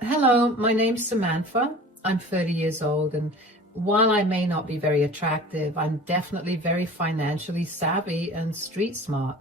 Hello, my name's Samantha. I'm 30 years old, and while I may not be very attractive, I'm definitely very financially savvy and street smart.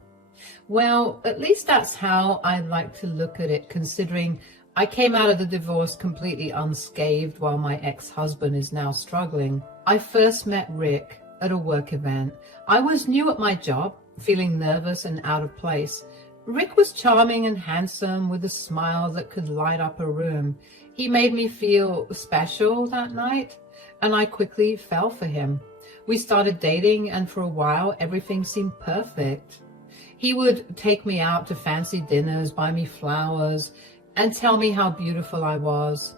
Well, at least that's how I like to look at it, considering I came out of the divorce completely unscathed while my ex-husband is now struggling. I first met Rick at a work event. I was new at my job, feeling nervous and out of place. Rick was charming and handsome with a smile that could light up a room. He made me feel special that night, and I quickly fell for him. We started dating, and for a while, everything seemed perfect. He would take me out to fancy dinners, buy me flowers, and tell me how beautiful I was.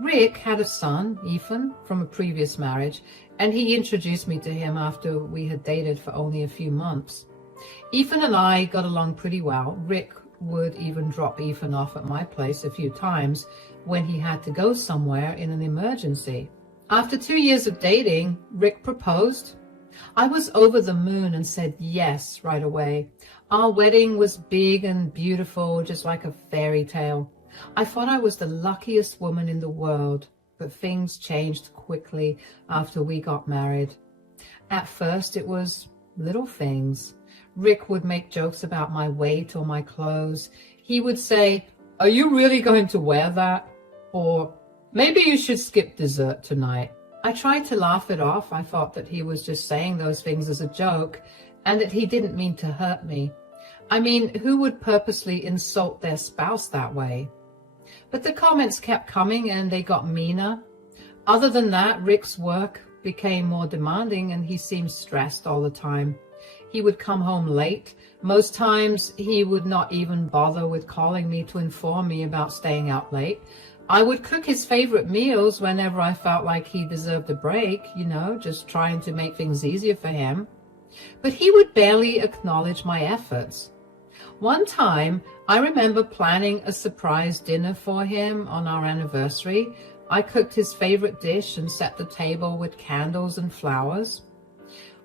Rick had a son, Ethan, from a previous marriage, and he introduced me to him after we had dated for only a few months. Ethan and I got along pretty well. Rick would even drop Ethan off at my place a few times when he had to go somewhere in an emergency. After 2 years of dating, Rick proposed. I was over the moon and said yes right away. Our wedding was big and beautiful, just like a fairy tale. I thought I was the luckiest woman in the world, but things changed quickly after we got married. At first, it was little things. Rick would make jokes about my weight or my clothes. He would say, "Are you really going to wear that?" Or, "Maybe you should skip dessert tonight." I tried to laugh it off. I thought that he was just saying those things as a joke and that he didn't mean to hurt me. I mean, who would purposely insult their spouse that way? But the comments kept coming and they got meaner. Other than that, Rick's work became more demanding and he seemed stressed all the time. He would come home late. Most times he would not even bother with calling me to inform me about staying out late. I would cook his favorite meals whenever I felt like he deserved a break, just trying to make things easier for him. But he would barely acknowledge my efforts. One time, I remember planning a surprise dinner for him on our anniversary. I cooked his favorite dish and set the table with candles and flowers.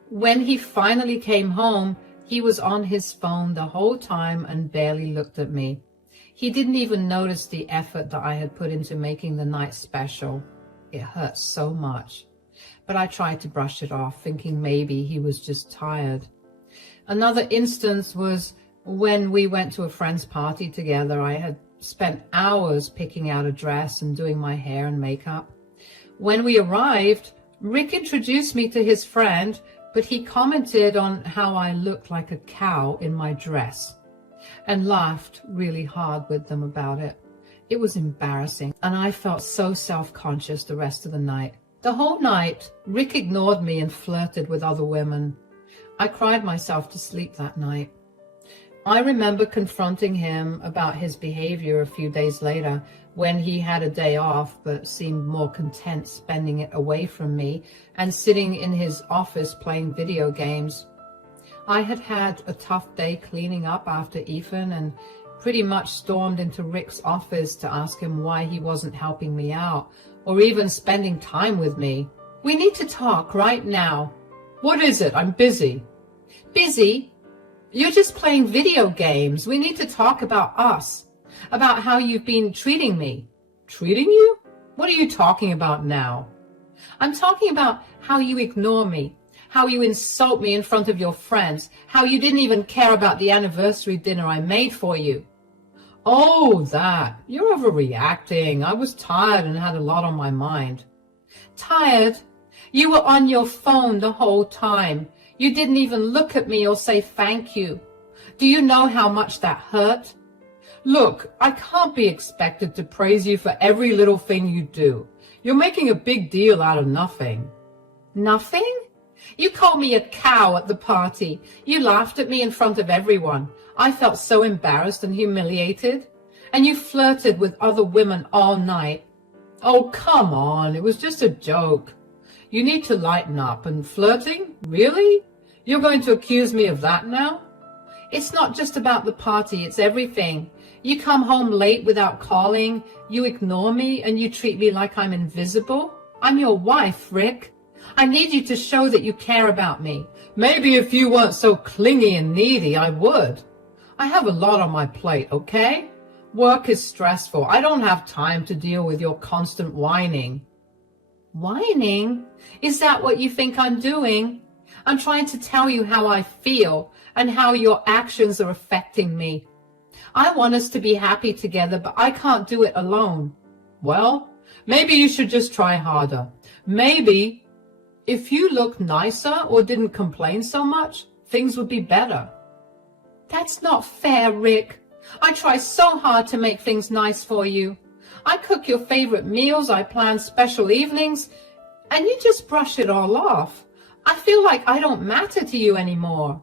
When he finally came home, he was on his phone the whole time and barely looked at me. He didn't even notice the effort that I had put into making the night special. It hurt so much. But I tried to brush it off, thinking maybe he was just tired. Another instance was when we went to a friend's party together. I had spent hours picking out a dress and doing my hair and makeup. When we arrived, Rick introduced me to his friend, but he commented on how I looked like a cow in my dress and laughed really hard with them about it. It was embarrassing, and I felt so self-conscious the rest of the night. The whole night, Rick ignored me and flirted with other women. I cried myself to sleep that night. I remember confronting him about his behavior a few days later when he had a day off but seemed more content spending it away from me and sitting in his office playing video games. I had had a tough day cleaning up after Ethan and pretty much stormed into Rick's office to ask him why he wasn't helping me out or even spending time with me. "We need to talk right now." "What is it? I'm busy." "Busy? You're just playing video games. We need to talk about us, about how you've been treating me." "Treating you? What are you talking about now?" "I'm talking about how you ignore me, how you insult me in front of your friends, how you didn't even care about the anniversary dinner I made for you." "Oh, that. You're overreacting. I was tired and had a lot on my mind." "Tired? You were on your phone the whole time. You didn't even look at me or say thank you. Do you know how much that hurt?" "Look, I can't be expected to praise you for every little thing you do. You're making a big deal out of nothing." "Nothing? You called me a cow at the party. You laughed at me in front of everyone. I felt so embarrassed and humiliated. And you flirted with other women all night." "Oh, come on. It was just a joke. You need to lighten up. And flirting? Really? You're going to accuse me of that now?" "It's not just about the party. It's everything. You come home late without calling. You ignore me and you treat me like I'm invisible. I'm your wife, Rick. I need you to show that you care about me." "Maybe if you weren't so clingy and needy, I would. I have a lot on my plate, okay? Work is stressful. I don't have time to deal with your constant whining. Whining? Is that what you think I'm doing? I'm trying to tell you how I feel and how your actions are affecting me. I want us to be happy together, but I can't do it alone. Well, maybe you should just try harder. Maybe if you looked nicer or didn't complain so much, things would be better. That's not fair, Rick. I try so hard to make things nice for you. I cook your favorite meals, I plan special evenings, and you just brush it all off. I feel like I don't matter to you anymore.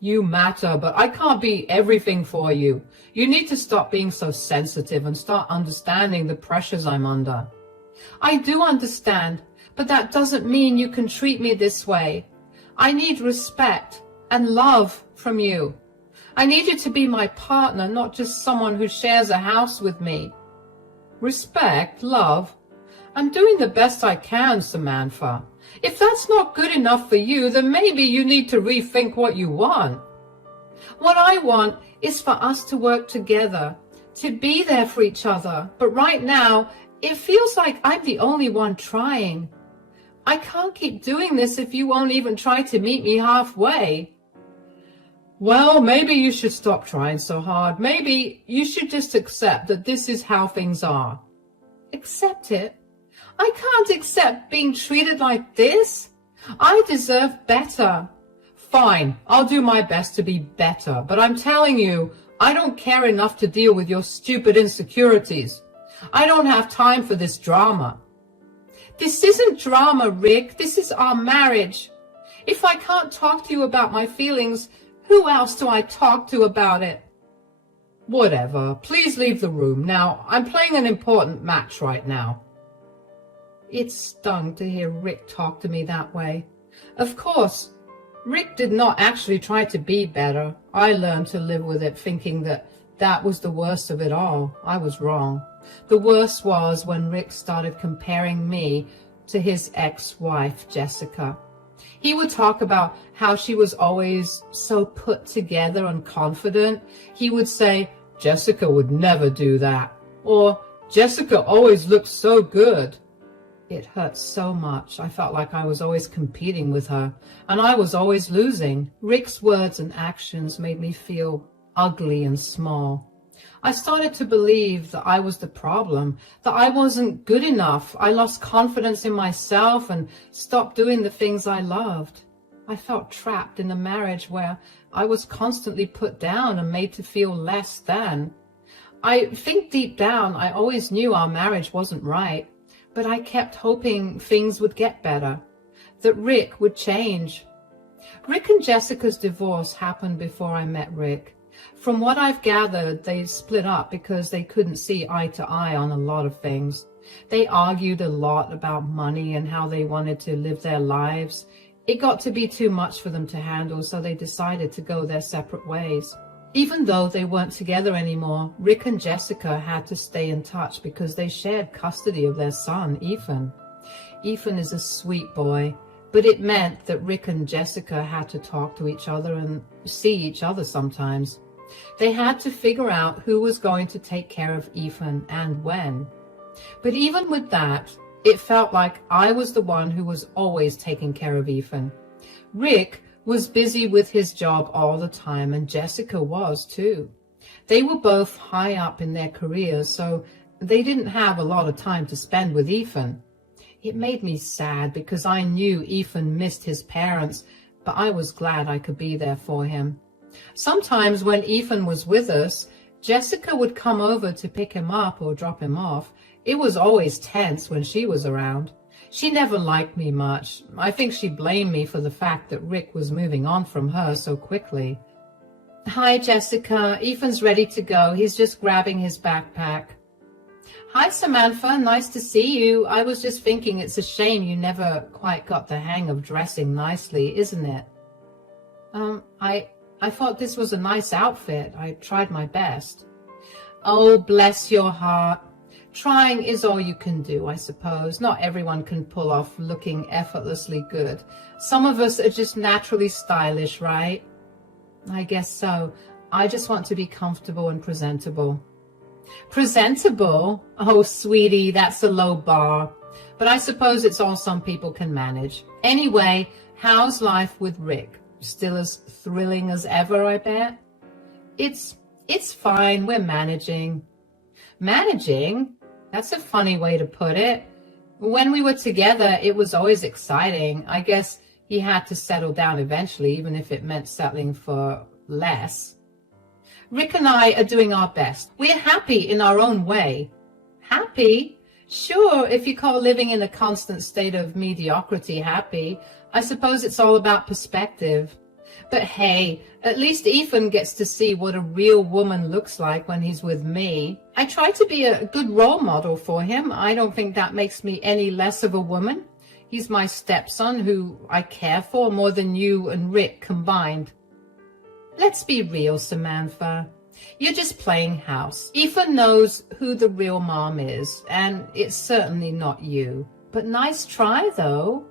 You matter, but I can't be everything for you. You need to stop being so sensitive and start understanding the pressures I'm under. I do understand, but that doesn't mean you can treat me this way. I need respect and love from you. I need you to be my partner, not just someone who shares a house with me. Respect, love. I'm doing the best I can, Samantha. If that's not good enough for you, then maybe you need to rethink what you want. What I want is for us to work together, to be there for each other. But right now, it feels like I'm the only one trying. I can't keep doing this if you won't even try to meet me halfway. Well, maybe you should stop trying so hard. Maybe you should just accept that this is how things are. Accept it? I can't accept being treated like this. I deserve better. Fine, I'll do my best to be better, but I'm telling you, I don't care enough to deal with your stupid insecurities. I don't have time for this drama. This isn't drama, Rick. This is our marriage. If I can't talk to you about my feelings, who else do I talk to about it? Whatever. Please leave the room. Now, I'm playing an important match right now. It stung to hear Rick talk to me that way. Of course, Rick did not actually try to be better. I learned to live with it, thinking that was the worst of it all. I was wrong. The worst was when Rick started comparing me to his ex-wife, Jessica. He would talk about how she was always so put together and confident. He would say, Jessica would never do that. Or, Jessica always looks so good. It hurt so much. I felt like I was always competing with her, and I was always losing. Rick's words and actions made me feel ugly and small. I started to believe that I was the problem, that I wasn't good enough. I lost confidence in myself and stopped doing the things I loved. I felt trapped in a marriage where I was constantly put down and made to feel less than. I think deep down I always knew our marriage wasn't right, but I kept hoping things would get better, that Rick would change. Rick and Jessica's divorce happened before I met Rick. From what I've gathered, they split up because they couldn't see eye to eye on a lot of things. They argued a lot about money and how they wanted to live their lives. It got to be too much for them to handle, so they decided to go their separate ways. Even though they weren't together anymore, Rick and Jessica had to stay in touch because they shared custody of their son, Ethan. Ethan is a sweet boy, but it meant that Rick and Jessica had to talk to each other and see each other sometimes. They had to figure out who was going to take care of Ethan and when. But even with that, it felt like I was the one who was always taking care of Ethan. Rick was busy with his job all the time, and Jessica was too. They were both high up in their careers, so they didn't have a lot of time to spend with Ethan. It made me sad because I knew Ethan missed his parents, but I was glad I could be there for him. Sometimes when Ethan was with us, Jessica would come over to pick him up or drop him off. It was always tense when she was around. She never liked me much. I think she blamed me for the fact that Rick was moving on from her so quickly. Hi, Jessica. Ethan's ready to go. He's just grabbing his backpack. Hi, Samantha. Nice to see you. I was just thinking it's a shame you never quite got the hang of dressing nicely, isn't it? I thought this was a nice outfit. I tried my best. Oh, bless your heart. Trying is all you can do, I suppose. Not everyone can pull off looking effortlessly good. Some of us are just naturally stylish, right? I guess so. I just want to be comfortable and presentable. Presentable? Oh, sweetie, that's a low bar. But I suppose it's all some people can manage. Anyway, how's life with Rick? Still as thrilling as ever, I bet? It's fine. We're managing. Managing? That's a funny way to put it. When we were together, it was always exciting. I guess he had to settle down eventually, even if it meant settling for less. Rick and I are doing our best. We're happy in our own way. Happy? Sure, if you call living in a constant state of mediocrity happy. I suppose it's all about perspective. But hey, at least Ethan gets to see what a real woman looks like when he's with me. I try to be a good role model for him. I don't think that makes me any less of a woman. He's my stepson who I care for more than you and Rick combined. Let's be real, Samantha. You're just playing house. Ethan knows who the real mom is, and it's certainly not you. But nice try, though.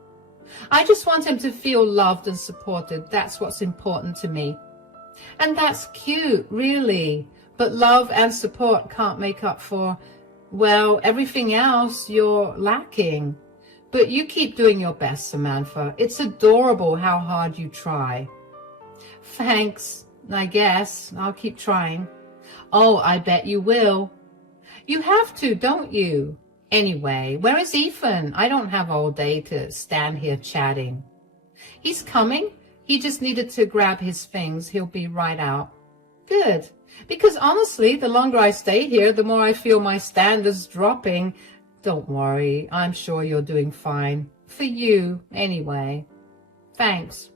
I just want him to feel loved and supported. That's what's important to me. And that's cute, really. But love and support can't make up for, well, everything else you're lacking. But you keep doing your best, Samantha. It's adorable how hard you try. Thanks, I guess. I'll keep trying. Oh, I bet you will. You have to, don't you? Anyway, where is Ethan? I don't have all day to stand here chatting. He's coming. He just needed to grab his things. He'll be right out. Good. Because honestly, the longer I stay here, the more I feel my standards dropping. Don't worry. I'm sure you're doing fine. For you, anyway. Thanks.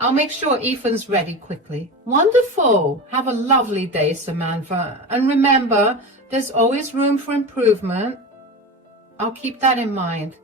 I'll make sure Ethan's ready quickly. Wonderful. Have a lovely day, Samantha. And remember, there's always room for improvement. I'll keep that in mind.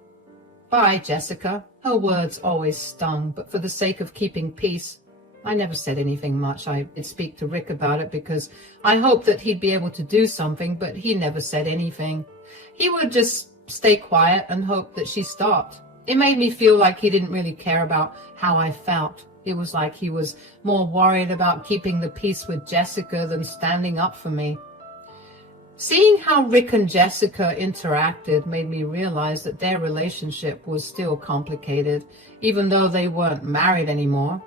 Bye, Jessica. Her words always stung, but for the sake of keeping peace, I never said anything much. I did speak to Rick about it because I hoped that he'd be able to do something, but he never said anything. He would just stay quiet and hope that she stopped. It made me feel like he didn't really care about how I felt. It was like he was more worried about keeping the peace with Jessica than standing up for me. Seeing how Rick and Jessica interacted made me realize that their relationship was still complicated, even though they weren't married anymore.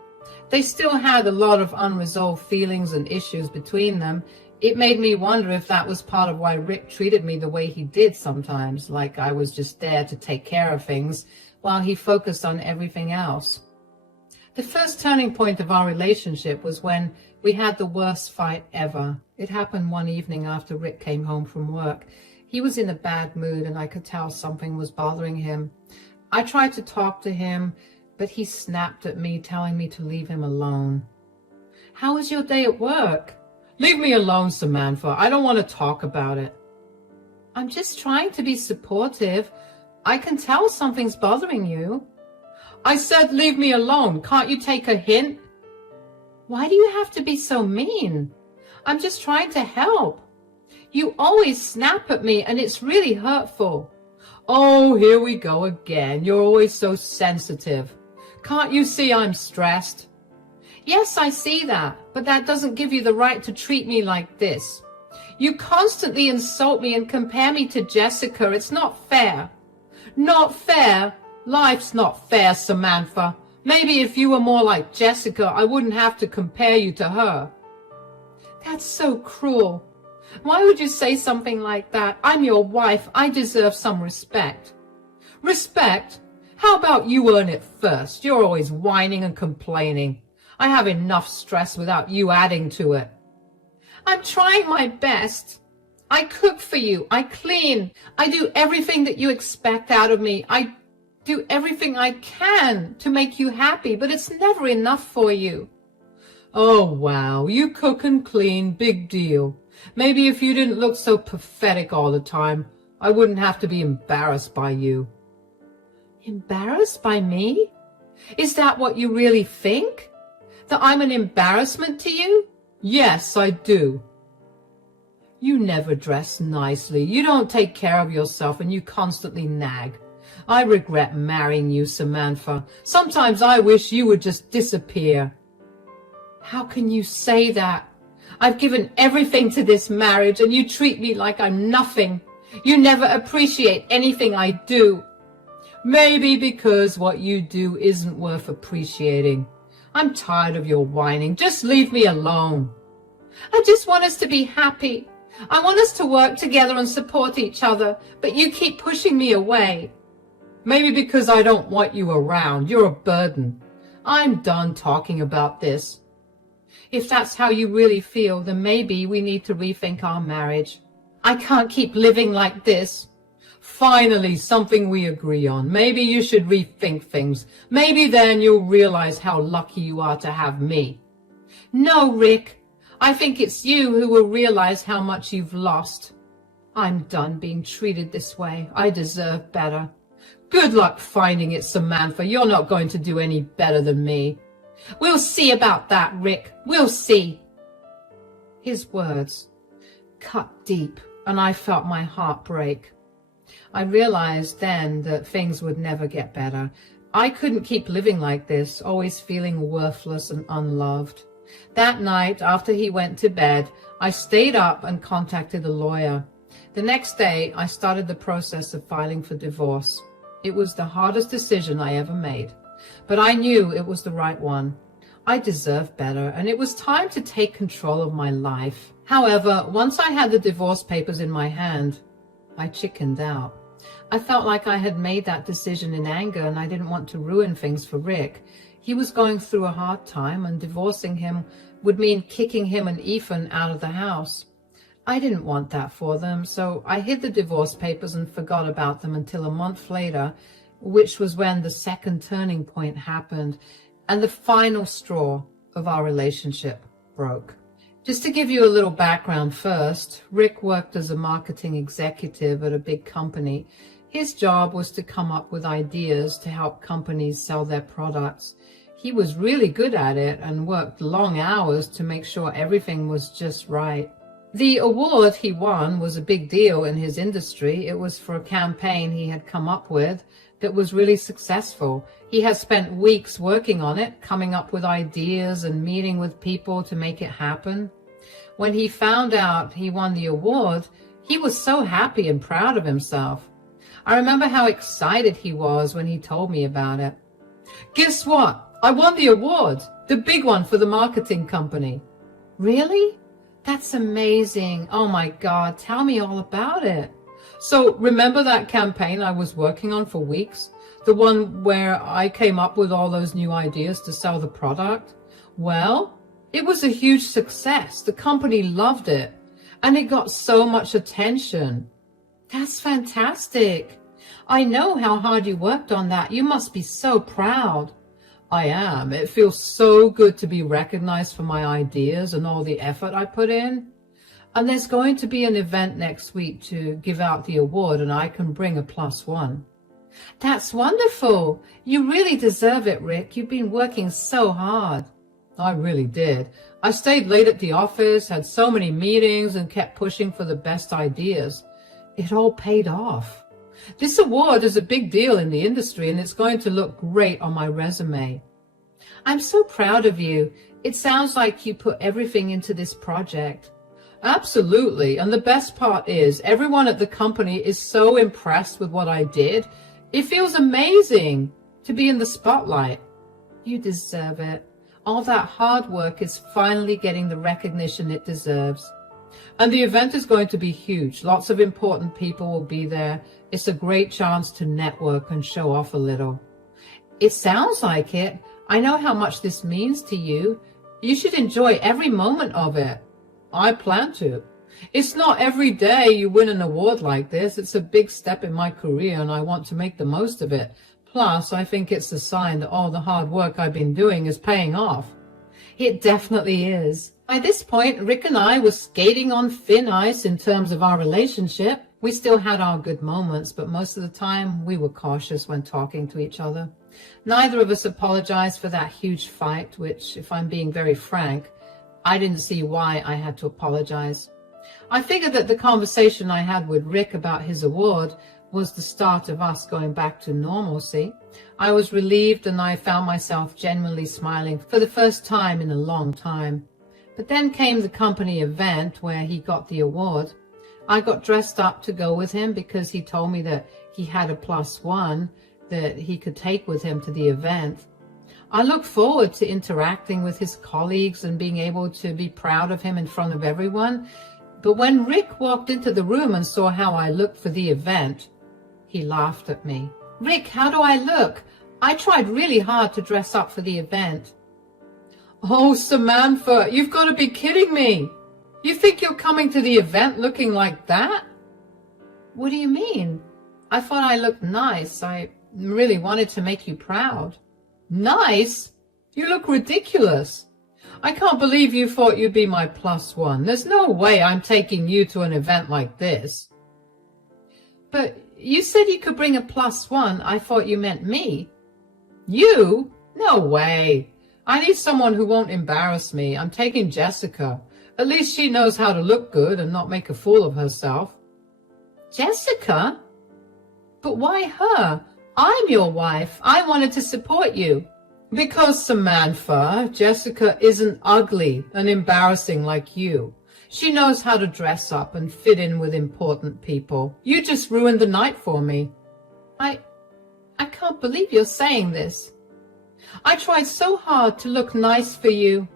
They still had a lot of unresolved feelings and issues between them. It made me wonder if that was part of why Rick treated me the way he did sometimes, like I was just there to take care of things while he focused on everything else. The first turning point of our relationship was when we had the worst fight ever. It happened one evening after Rick came home from work. He was in a bad mood and I could tell something was bothering him. I tried to talk to him, but he snapped at me, telling me to leave him alone. How was your day at work? Leave me alone, Samantha. I don't want to talk about it. I'm just trying to be supportive. I can tell something's bothering you. I said leave me alone. Can't you take a hint? Why do you have to be so mean? I'm just trying to help. You always snap at me and it's really hurtful. Oh, here we go again. You're always so sensitive. Can't you see I'm stressed? Yes, I see that, but that doesn't give you the right to treat me like this. You constantly insult me and compare me to Jessica. It's not fair. Not fair? Life's not fair, Samantha. Maybe if you were more like Jessica, I wouldn't have to compare you to her. That's so cruel. Why would you say something like that? I'm your wife. I deserve some respect. Respect? How about you earn it first? You're always whining and complaining. I have enough stress without you adding to it. I'm trying my best. I cook for you. I clean. I do everything that you expect out of me. I do everything I can to make you happy, but it's never enough for you. Oh, wow. You cook and clean. Big deal. Maybe if you didn't look so pathetic all the time, I wouldn't have to be embarrassed by you. Embarrassed by me? Is that what you really think? That I'm an embarrassment to you? Yes, I do. You never dress nicely. You don't take care of yourself and you constantly nag. I regret marrying you, Samantha. Sometimes I wish you would just disappear. How can you say that? I've given everything to this marriage and you treat me like I'm nothing. You never appreciate anything I do. Maybe because what you do isn't worth appreciating. I'm tired of your whining. Just leave me alone. I just want us to be happy. I want us to work together and support each other, but you keep pushing me away. Maybe because I don't want you around. You're a burden. I'm done talking about this. If that's how you really feel, then maybe we need to rethink our marriage. I can't keep living like this. Finally, something we agree on. Maybe you should rethink things. Maybe then you'll realize how lucky you are to have me. No, Rick. I think it's you who will realize how much you've lost. I'm done being treated this way. I deserve better. Good luck finding it, Samantha. You're not going to do any better than me. We'll see about that, Rick. We'll see. His words cut deep, and I felt my heart break. I realized then that things would never get better. I couldn't keep living like this, always feeling worthless and unloved. That night, after he went to bed, I stayed up and contacted a lawyer. The next day, I started the process of filing for divorce. It was the hardest decision I ever made, but I knew it was the right one. I deserved better, and it was time to take control of my life. However, once I had the divorce papers in my hand, I chickened out. I felt like I had made that decision in anger, and I didn't want to ruin things for Rick. He was going through a hard time, and divorcing him would mean kicking him and Ethan out of the house. I didn't want that for them, so I hid the divorce papers and forgot about them until a month later, which was when the second turning point happened and the final straw of our relationship broke. Just to give you a little background first, Rick worked as a marketing executive at a big company. His job was to come up with ideas to help companies sell their products. He was really good at it and worked long hours to make sure everything was just right. The award he won was a big deal in his industry. It was for a campaign he had come up with that was really successful. He had spent weeks working on it, coming up with ideas and meeting with people to make it happen. When he found out he won the award, he was so happy and proud of himself. I remember how excited he was when he told me about it. Guess what? I won the award, the big one for the marketing company. Really? That's amazing. Oh my God, tell me all about it. So remember that campaign I was working on for weeks? The one where I came up with all those new ideas to sell the product? Well, it was a huge success. The company loved it, and it got so much attention. That's fantastic. I know how hard you worked on that. You must be so proud. I am. It feels so good to be recognized for my ideas and all the effort I put in. And there's going to be an event next week to give out the award, and I can bring a +1. That's wonderful. You really deserve it, Rick. You've been working so hard. I really did. I stayed late at the office, had so many meetings, and kept pushing for the best ideas. It all paid off. This award is a big deal in the industry, and it's going to look great on my resume. I'm so proud of you. It sounds like you put everything into this project. Absolutely. And the best part is everyone at the company is so impressed with what I did. It feels amazing to be in the spotlight. You deserve it. All that hard work is finally getting the recognition it deserves. And the event is going to be huge. Lots of important people will be there. It's a great chance to network and show off a little. It sounds like it. I know how much this means to you. You should enjoy every moment of it. I plan to. It's not every day you win an award like this. It's a big step in my career, and I want to make the most of it. Plus, I think it's a sign that all the hard work I've been doing is paying off. It definitely is. By this point, Rick and I were skating on thin ice in terms of our relationship. We still had our good moments, but most of the time we were cautious when talking to each other. Neither of us apologized for that huge fight, which, if I'm being very frank, I didn't see why I had to apologize. I figured that the conversation I had with Rick about his award was the start of us going back to normalcy. I was relieved, and I found myself genuinely smiling for the first time in a long time. But then came the company event where he got the award. I got dressed up to go with him because he told me that he had a +1 that he could take with him to the event. I looked forward to interacting with his colleagues and being able to be proud of him in front of everyone. But when Rick walked into the room and saw how I looked for the event, he laughed at me. "Rick, how do I look? I tried really hard to dress up for the event." "Oh, Samantha, you've got to be kidding me. You think you're coming to the event looking like that?" "What do you mean? I thought I looked nice. I really wanted to make you proud." "Nice? You look ridiculous. I can't believe you thought you'd be my +1. There's no way I'm taking you to an event like this." "But you said you could bring a +1. I thought you meant me." "You? No way. I need someone who won't embarrass me. I'm taking Jessica. At least she knows how to look good and not make a fool of herself." "Jessica? But why her? I'm your wife. I wanted to support you." "Because, Samantha, Jessica isn't ugly and embarrassing like you. She knows how to dress up and fit in with important people. You just ruined the night for me." I can't believe you're saying this. I tried so hard to look nice for you.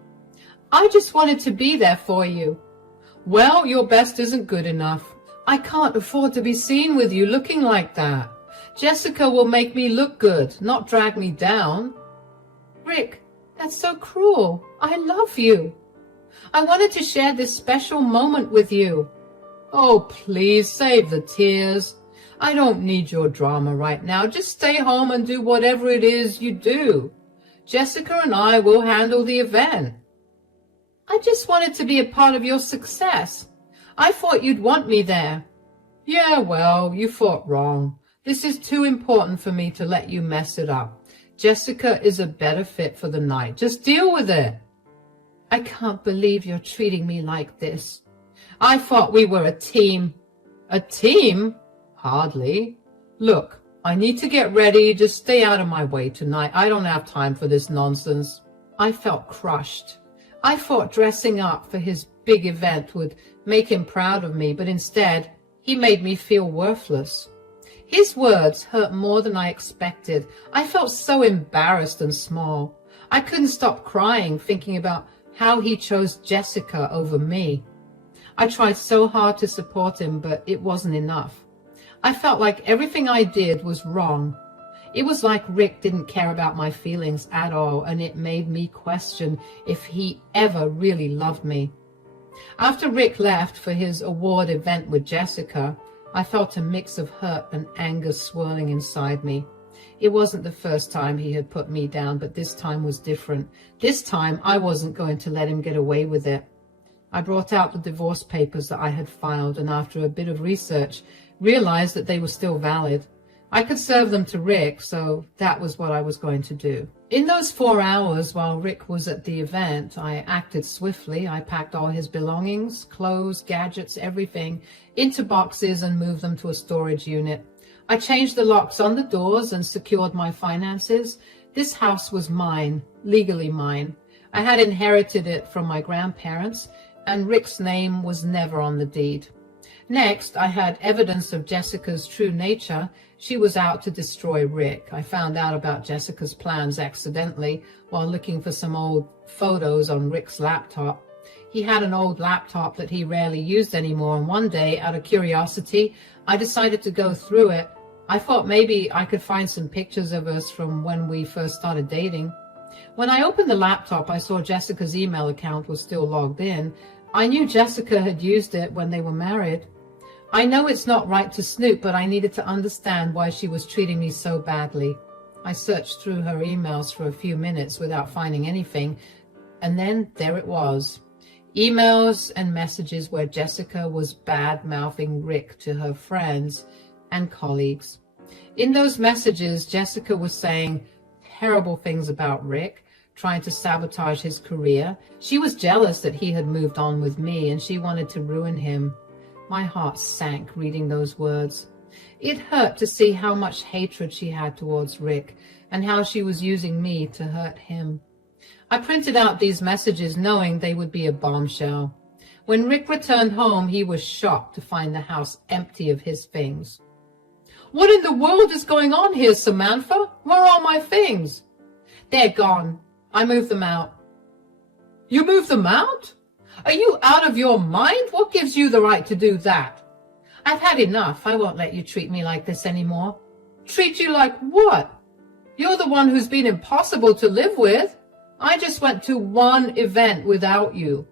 I just wanted to be there for you." "Well, your best isn't good enough. I can't afford to be seen with you looking like that. Jessica will make me look good, not drag me down." "Rick, that's so cruel. I love you. I wanted to share this special moment with you." "Oh, please save the tears. I don't need your drama right now. Just stay home and do whatever it is you do. Jessica and I will handle the event." "I just wanted to be a part of your success. I thought you'd want me there." "Yeah, well, you thought wrong. This is too important for me to let you mess it up. Jessica is a better fit for the night. Just deal with it." "I can't believe you're treating me like this. I thought we were a team." "A team? Hardly. Look, I need to get ready. Just stay out of my way tonight. I don't have time for this nonsense." I felt crushed. I thought dressing up for his big event would make him proud of me, but instead, he made me feel worthless. His words hurt more than I expected. I felt so embarrassed and small. I couldn't stop crying, thinking about how he chose Jessica over me. I tried so hard to support him, but it wasn't enough. I felt like everything I did was wrong. It was like Rick didn't care about my feelings at all, and it made me question if he ever really loved me. After Rick left for his award event with Jessica, I felt a mix of hurt and anger swirling inside me. It wasn't the first time he had put me down, but this time was different. This time I wasn't going to let him get away with it. I brought out the divorce papers that I had filed, and after a bit of research, realized that they were still valid. I could serve them to Rick, so that was what I was going to do. In those 4 hours while Rick was at the event, I acted swiftly. I packed all his belongings, clothes, gadgets, everything, into boxes and moved them to a storage unit. I changed the locks on the doors and secured my finances. This house was mine, legally mine. I had inherited it from my grandparents, and Rick's name was never on the deed. Next, I had evidence of Jessica's true nature. She was out to destroy Rick. I found out about Jessica's plans accidentally while looking for some old photos on Rick's laptop. He had an old laptop that he rarely used anymore, and one day, out of curiosity, I decided to go through it. I thought maybe I could find some pictures of us from when we first started dating. When I opened the laptop, I saw Jessica's email account was still logged in. I knew Jessica had used it when they were married. I know it's not right to snoop, but I needed to understand why she was treating me so badly. I searched through her emails for a few minutes without finding anything, and then there it was. Emails and messages where Jessica was bad-mouthing Rick to her friends and colleagues. In those messages, Jessica was saying terrible things about Rick, trying to sabotage his career. She was jealous that he had moved on with me, and she wanted to ruin him. My heart sank reading those words. It hurt to see how much hatred she had towards Rick and how she was using me to hurt him. I printed out these messages knowing they would be a bombshell. When Rick returned home, he was shocked to find the house empty of his things. "What in the world is going on here, Samantha? Where are my things?" "They're gone. I moved them out." "You moved them out? Are you out of your mind? What gives you the right to do that?" "I've had enough. I won't let you treat me like this anymore." "Treat you like what? You're the one who's been impossible to live with. I just went to one event without you.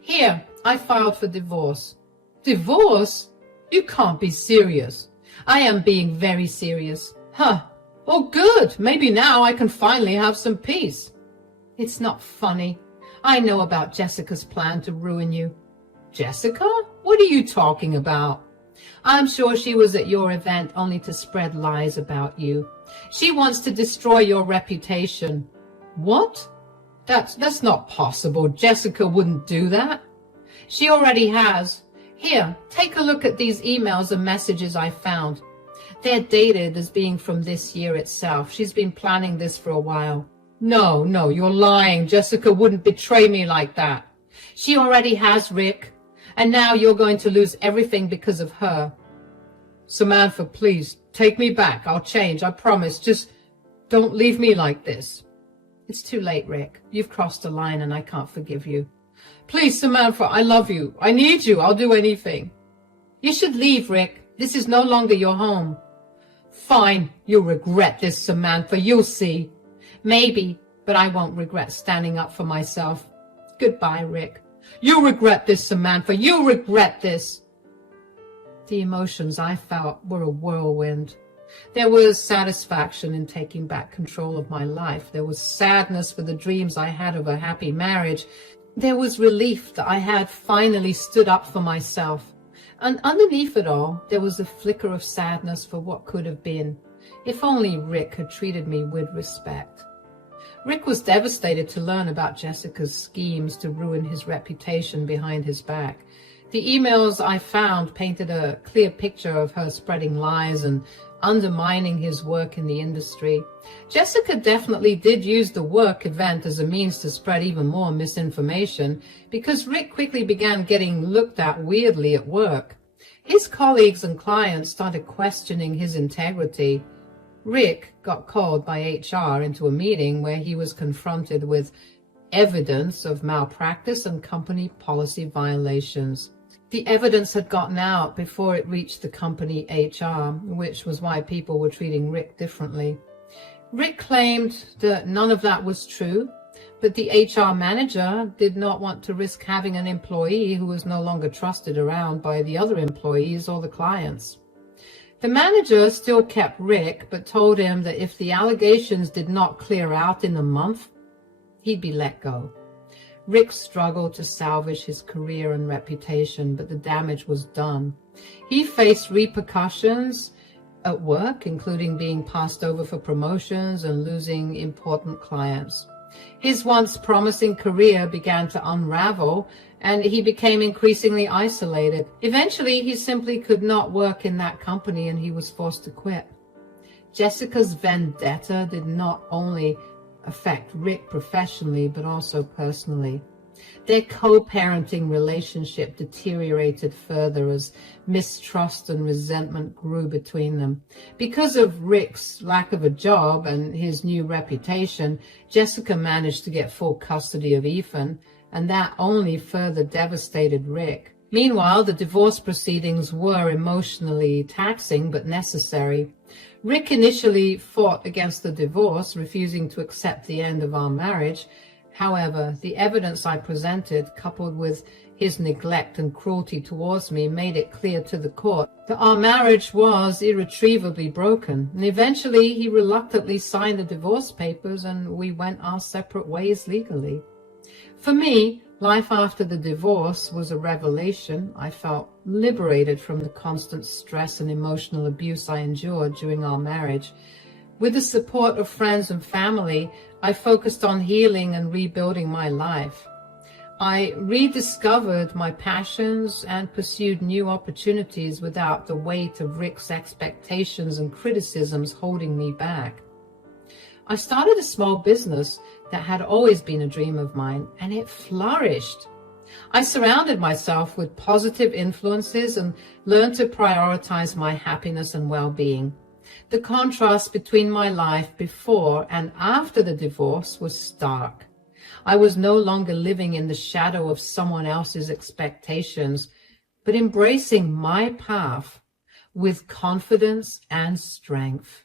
Here, I filed for divorce." "Divorce? You can't be serious." "I am being very serious." "Huh. Well, good. Maybe now I can finally have some peace." "It's not funny. I know about Jessica's plan to ruin you." "Jessica? What are you talking about?" "I'm sure she was at your event only to spread lies about you. She wants to destroy your reputation." "What? That's not possible. Jessica wouldn't do that." "She already has. Here, take a look at these emails and messages I found. They're dated as being from this year itself. She's been planning this for a while." No, you're lying. Jessica wouldn't betray me like that." "She already has, Rick. And now you're going to lose everything because of her." "Samantha, please, take me back. I'll change, I promise. Just don't leave me like this." "It's too late, Rick. You've crossed a line and I can't forgive you." "Please, Samantha, I love you. I need you. I'll do anything." "You should leave, Rick. This is no longer your home." "Fine. You'll regret this, Samantha. You'll see." "Maybe, but I won't regret standing up for myself." "Goodbye, Rick." "You'll regret this, Samantha. You'll regret this." The emotions I felt were a whirlwind. There was satisfaction in taking back control of my life. There was sadness for the dreams I had of a happy marriage. There was relief that I had finally stood up for myself. And underneath it all, there was a flicker of sadness for what could have been, if only Rick had treated me with respect. Rick was devastated to learn about Jessica's schemes to ruin his reputation behind his back. The emails I found painted a clear picture of her spreading lies and undermining his work in the industry. Jessica definitely did use the work event as a means to spread even more misinformation, because Rick quickly began getting looked at weirdly at work. His colleagues and clients started questioning his integrity. Rick got called by HR into a meeting where he was confronted with evidence of malpractice and company policy violations. The evidence had gotten out before it reached the company HR, which was why people were treating Rick differently. Rick claimed that none of that was true, but the HR manager did not want to risk having an employee who was no longer trusted around by the other employees or the clients. The manager still kept Rick, but told him that if the allegations did not clear out in a month, he'd be let go. Rick struggled to salvage his career and reputation, but the damage was done. He faced repercussions at work, including being passed over for promotions and losing important clients. His once promising career began to unravel, and he became increasingly isolated. Eventually, he simply could not work in that company, and he was forced to quit. Jessica's vendetta did not only affect Rick professionally, but also personally. Their co-parenting relationship deteriorated further as mistrust and resentment grew between them. Because of Rick's lack of a job and his new reputation, Jessica managed to get full custody of Ethan, and that only further devastated Rick. Meanwhile, the divorce proceedings were emotionally taxing but necessary. Rick initially fought against the divorce, refusing to accept the end of our marriage. However, the evidence I presented, coupled with his neglect and cruelty towards me, made it clear to the court that our marriage was irretrievably broken. And eventually, he reluctantly signed the divorce papers, and we went our separate ways legally. For me, life after the divorce was a revelation. I felt liberated from the constant stress and emotional abuse I endured during our marriage. With the support of friends and family, I focused on healing and rebuilding my life. I rediscovered my passions and pursued new opportunities without the weight of Rick's expectations and criticisms holding me back. I started a small business that had always been a dream of mine, and it flourished. I surrounded myself with positive influences and learned to prioritize my happiness and well-being. The contrast between my life before and after the divorce was stark. I was no longer living in the shadow of someone else's expectations, but embracing my path with confidence and strength.